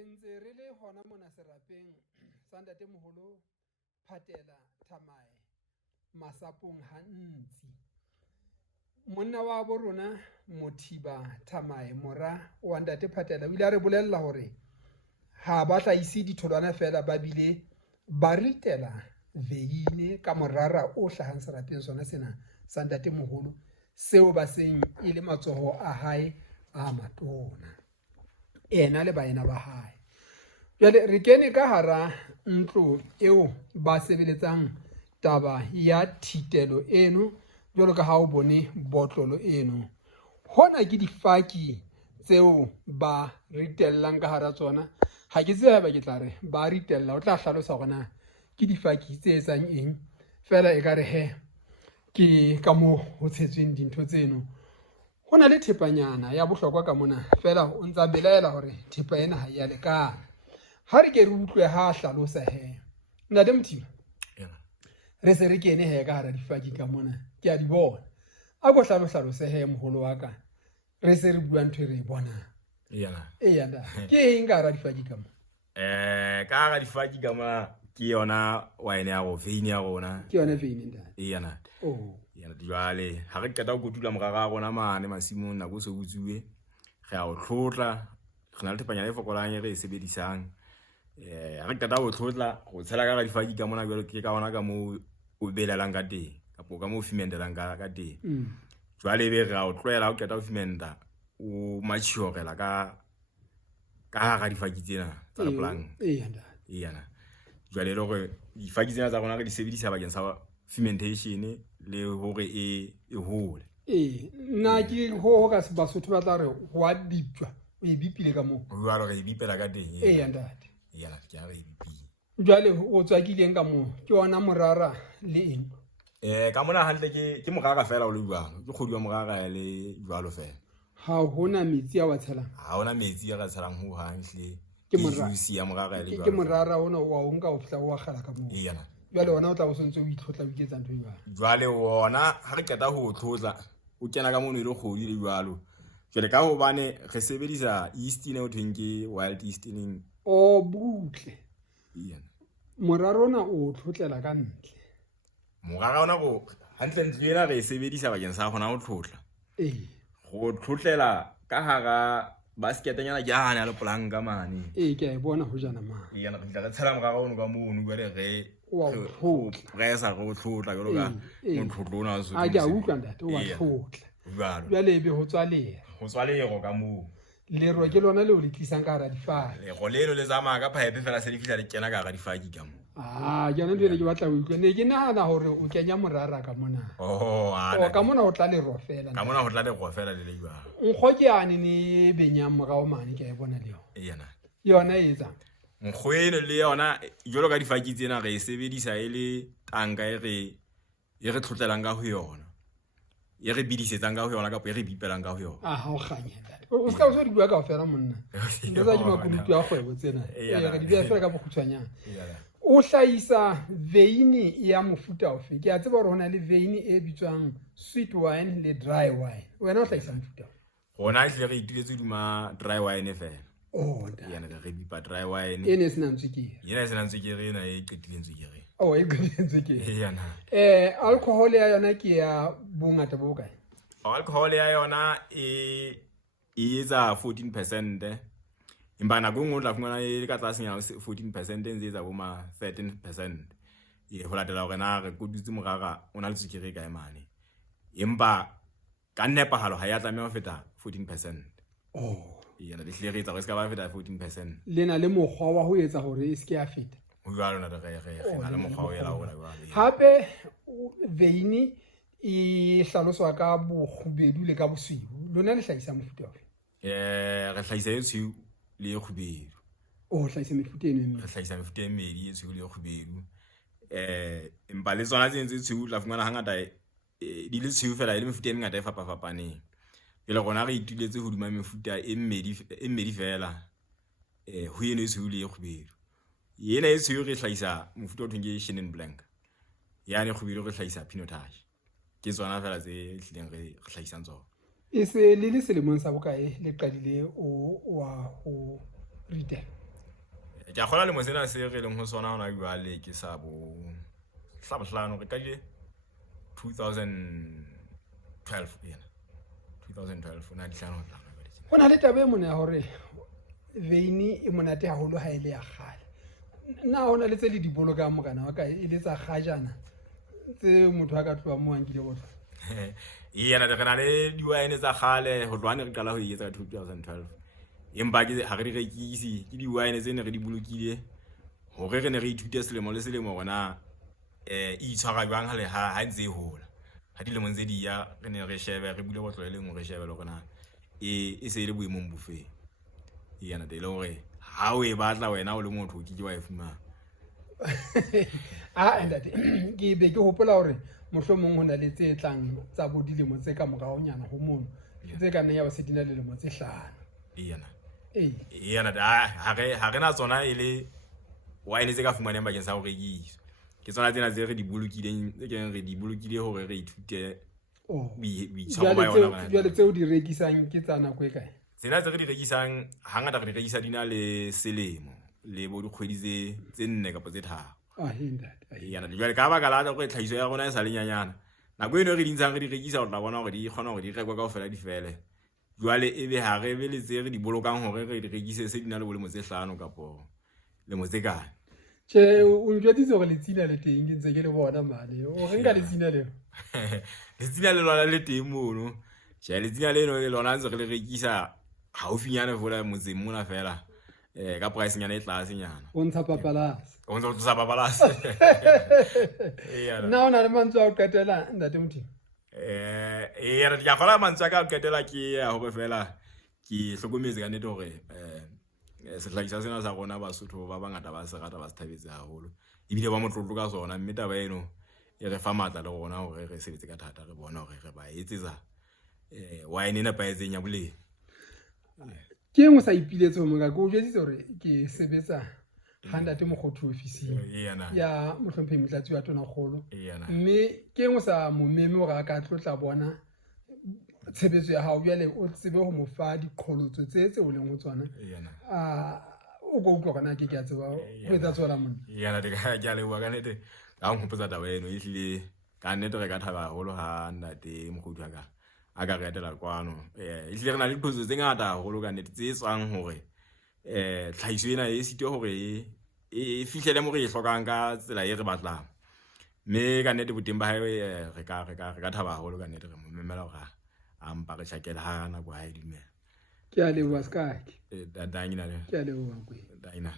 re ntse re le hona mona serapeng sa ntatemoholo Phatela Thamae masapong hantsi. Monna wa bo rona Mothiba Thamae mora wa ntate Phatela o ile a re bolella hore ha ba hlahise ditholwana fela ba bile ba ritela veine ka morara o hlahang serapeng sona sena sa ntatemoholo seo ba seng e le matsoho a hae a matona ena le baena ba hae. Jwale re kene ka hara ntlo eo ba sebeletsang taba ya thitelo eno jwalo ka ha o bone botlolo eno. Hona ke difaki tseo ba ritellang ka hara tsona. Ha ke tsebe ba ke tla re ba ritella o tla hlalosa gona ke difaki tse etsang eng fela e ka re he ke ka mo ho tshetsweng dintho tseno. Ho na le thepanyana ya bohlokwa ka mona fela o ntsa belaela hore thepa ena ha ya lekana. Ha re ke re utlwe ha hlalosa he ntate Mothiba re se re kene he ka hara difaki ka mona ke a di bona a go hlalose he moholo wa ka re se re bua ntho re bona nda ke eng ka hara difaki ka mona ka hara difaki ka mona ke yona wine ya go vein ya gona ke yona vein nda yana jwale ha re qeta go kotula morara gona mane masimong nako se butsuwe re a o tlotla re na le thepanyana e fokolang re e sebedisang ha re qeta go tlotla go tshela ka difaki ka mona jwale ke ka ona ka mo o belelang ka teng kapo ka mo fimendelang ka teng jwale be re a o tloela o qeta go fimenda o machiorela ka ga difaki tsena tsa plan yana jwale le gore difaki tsena tsa gona re di sebedisa bakeng sa fermentation le hore e hole nna ke ho ka se Basotho ba tla re ho a bipjwa o e bipile ka mo o jwalo re e bipela ka teng ntate yana ke a re e bipile jwale o tswakileng ka mo ke ona morara le eng ka mona hantle ke morara fela o le jwalo ke kgodiwa morara le jwalo fela ha hona metsi a wa tshelang ha hona metsi a ka tshelang ho hantle ke morara juice ya morara le jwalo ke morara ona wa o nka o fihla o kgala ka mo yana jwale ona o tla o sontse o itlhotla o iketsa ntho e jwale ona ha re qeta ho tlhotla o kena ka mono ile kgodi le jwalo jwale ka hobane re sebedisa yeast ene o thweng ke wild yeast ene o butle yana morara ona o tlhotlela ka ntle morara ona go hantle ntle ena re e sebedisa bakeng sa gona ho tlhotla go tlhotlela ka hara basketanyana jana le planka mane ke a e bona ho jana ma yana re tla re tshela morara ono ka mono jwale re wa tlhotla pressa go tlhotla jalo ka motlhotlona o a ke a utlwa ntate wa tlhotla jwale ebe ho tswalego ka moo lero ke lona le o le tlisang ka hara difaki le go lelo le tsamaya ka pipe fela se di fihla le kena ka hara difaki ka moo jana ntho ke batla ho utlwa ne ke nahana hore o kenya morara ka mona ka mona o tla le ro fela ka mona ho tla le go fela le jwalo nkgokeane ne benyang morao mane ke a e bona le yona e etsang nkgoeno le yona jwalo ka difaki tsena re e sebedisa e le tanka e re tlotlelang ka ho yona e re bidisetsang ka ho yona kapo e re bipelang ka ho yona ha o kganya o ska o so di bua ka ho fela monna ndo tsa di makunutu a kgwebo tsena re di bea fela ka bokgutshwanyana o hlahisa veine ya mofuta ofe ke a tseba hore hona le veine e bitswang sweet wine le dry wine wena o hlahisa mofuta gona hle re itiletse duma dry wine fela yana re bipa dry wine ene se nang tswekere yena se nang tswekere ena e qetileng tswekere e qetileng tswekere yana alcohol ya yona ke ya bongata bo kae alcohol ya yona e etsa 14% empa nako nngwe o tla fumana e ka tlasenyana 14% e ntse etsa boma 13% ho latela hore na re kodutse morara o na le tswekere ka emane empa ka nepahalo ha ya tlameha ho feta 14%. Yana le hle re etsa re ska ba feta 14%. Lena le mokgwa wa ho etsa hore e ske ya feta ho jwalo na re na le mokgwa o ela ho la jwalo hape veine e hlaloswa ka bokgubedu le ka bosweu lona le hlahisa mofuta ofe re hlahisa e tshweu le e kgubedu hlahisa mefuta eno re hlahisa mefuta e mmedi e tshweu le e kgubedu empa le tsona tse ntse tshweu la fumana hangata di le tshweu fela e le mefuta e mengata e fapafapaneng jwale gona re itiletse hodima mefuta e mmedi fela ho eno e tshweu le e kgubedu yena e tshweu re hlahisa mofuta o thweng ke Chenin Blanc yane kgubedu re hlahisa Pinotage ke tsona fela tse hlileng re hlahisang tsona e se le selemong sa bokae le qadile o wa ho ritela ke a kgola le mosena se re leng ho sona hona jwale ke sa bo hlano re ka je 2012 yena 2012 na dihlano tla ho na le tabe mona ya hore veini e monate haholo ha ile ya kgale na hona le tse le di boloka mokana wa ka ile tsa kgajana tse motho a ka tloa mo ang kile botho yena re na le di-wine tsa kgale ho tloane re qala ho etsa ka 2012 empa ke ha re di rekisi ke di-wine tse ne re di bolokile hore re ne re ithute selemo le selemo rona itshwara jwang ha le ha ntse e hola ha dilemo ntse di ya re ne re shebe re bule botlo le ngwe re shebe le rona e se ile boemong bufe yena de le hore ha o e batla wena o le motho o ke wa e fumana ntate ke be ke hopola hore mohlomong hona le tse tlang tsa bodilemo tse ka morao nyana ho mono tse ka nna ya ba se dina le lemo tse 5 yena ha re na tsona ile wine tse ka fumaneng bakeng sa ho rekisa ke tsona tsena tse re di bolokileng tse ke re di bolokile hore re ithute jwale tseo di rekisang ke tsa nako e kae tsena tse re di rekisang hangata re di rekisa dina le selemo le bo dikgwedi tse 4 kapa tse 3 yana jwale ka baka la go tlhaiso ya rona e sa le nyanyana nako eno re di ntshang re di rekisa o tla bona hore di kgona hore di rekwa kaofela di fele jwale ebe ha re be le tse re di bolokang hore re di rekise se dina le bolemo tse 5 kapo le mo tse kae che o njwetitse hore le tsina le teng ke ntse ke le bona mane o re nka le tsina le le tsina le lona le teng mono che le tsina le no le lona ntse re le rekisa haufinyane vola motseng mona fela ka price nyana e tlase nyana o ntsha papalasa o ntsa papalasa na ona le mantswe a o qetela ntate Mothing re ya gola mantswe ka o qetela ke ya ho fela ke hlokometse ka nnete hore sehlaisa sena sa rona Basotho ba bangata ba se rata ba se thabetse haholo ebile ba motlotlo ka sona mme taba eno e re fa matla le rona hore re sebetse ka thata re bona hore re ba etsetsa wine ena pa etseng ya boleng ke engwe sa ipiletse mo ka go jwetsitse hore ke sebetsa handate Mokgothu ofising ya mohlompheng Motlatsi wa tona kgolo mme ke engwe sa mo meme hore a ka tlotla bona tshebetso ya hao bjale o tsebe ho mo fa diqholotso tse o leng ho tsona o go utlwa kana ke a tseba ho etsa tswela monna yana de ka ja le wa ka nete ka nkgopotsa taba eno e hlile ka nnete re ka thaba haholo ha Ntate Mokgothu a ka re etela kwano e hlile re na le diphoso tse ngata haholo ka nnete tse tsang hore tlhaiso ena e sitwe hore e fihlele mo re e hlokang ka tsela e re batlang mme ka nnete boteng ba hae re ka thaba haholo ka nnete re mo memela hore ampa re tshakela ha nako ha e dumela ke a leboha ska ke da ina le ke a leboha kwe da ina